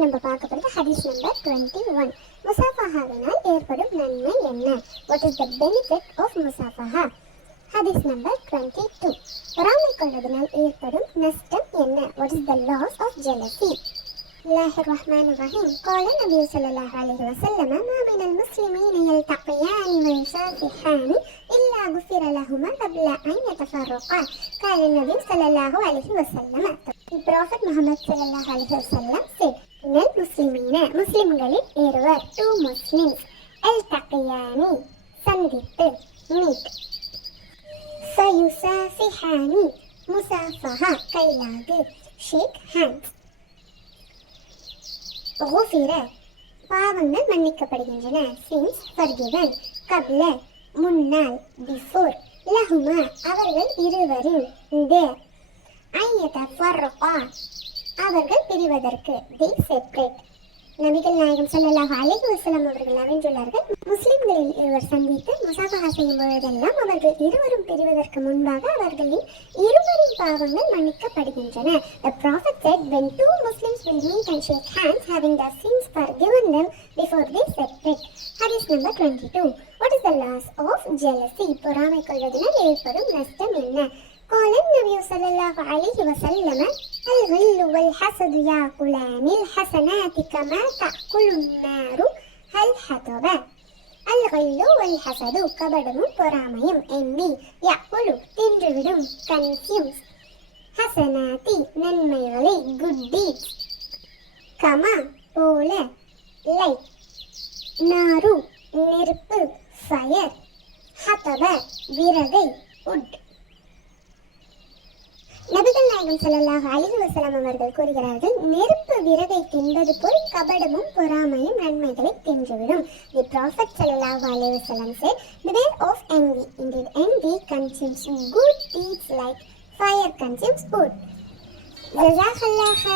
இன்னைக்கு நம்ம பார்க்க போகிறது ஹதீஸ் நம்பர் 21. முசாஃபஹாவினால் ஏற்படும் நன்மை என்ன? What is the benefit of முசாஃபஹா? ஹதீஸ் நம்பர் 22. பொறாமை கொள்வதனால் ஏற்படும் நஷ்டம் என்ன? What is the loss of jealousy? பிஸ்மில்லாஹிர் ரஹ்மானிர் Rahim. قال النبي صلى الله عليه وسلم ما من المسلمين يلتقيان ويصافحان إلا غفر لهما قبل أن يتفرقا. قال النبي صلى الله عليه وسلم. The Prophet Muhammad sallallahu alaihi wasallam said, "Nal muslimina, muslimகளில் இருவர், two Muslims, التقيان, சந்தித்து, meet, فيصافحان, முசாஃபஹா, கைலாகு, shake hands, غفر, பாவங்கள் மன்னிக்கப்படுகின்றன, sins forgiven, قبل, முன்னால், before, லஹுமா, அவர்கள் இருவரின், there, ஐயதஃபர்ரகா, அவர்கள் பிரிவதற்கு, they separate. நபிகள் நாயகம் ஸல்லல்லாஹு அலைஹி வஸல்லம் அவர்கள் அறிந்துள்ளார்கள், முஸ்லிம்களில் இருவர் சந்தித்து முசாஃபஹா செய்யும் பொழுதெல்லாம் அவர்கள் இருவரும் பிரிவதற்கு முன்பாக அவர்களின் இருவரின் பாவங்கள் மன்னிக்கப்படுகின்றன. The Prophet said, when two Muslims will meet and shake hands, having their sins forgiven them before they separate. Hadith number 22. What is the loss of jealousy? பொறாமை கொள்வதனால் ஏற்படும் நஷ்டம் என்ன? قال النبي صلى الله عليه وسلم الغل والحسد يأكلان الحسنات كما تأكل النار الحطب. الغل والحسد கபடமும் பொறாமையும் envy يأكل தின்றுவிடும் consumes حسنات நன்மைகளை good deeds கமா போல like நாரு நெருப்பு fire ஹதப விறகை wood. நபிகள் நாயகம் ஸல்லல்லாஹு அலைஹி வஸல்லம் அவர்கள் கூறுகிறார்கள், நெருப்பு விறகை தின்பது போல் கபடமும் பொறாமையும் நன்மைகளை தின்றுவிடும். The Prophet ஸல்லல்லாஹு அலைஹி வஸல்லம் said, beware of envy. Indeed, envy consumes good deeds like fire consumes wood. ஜஸாக்கல்லாஹ்.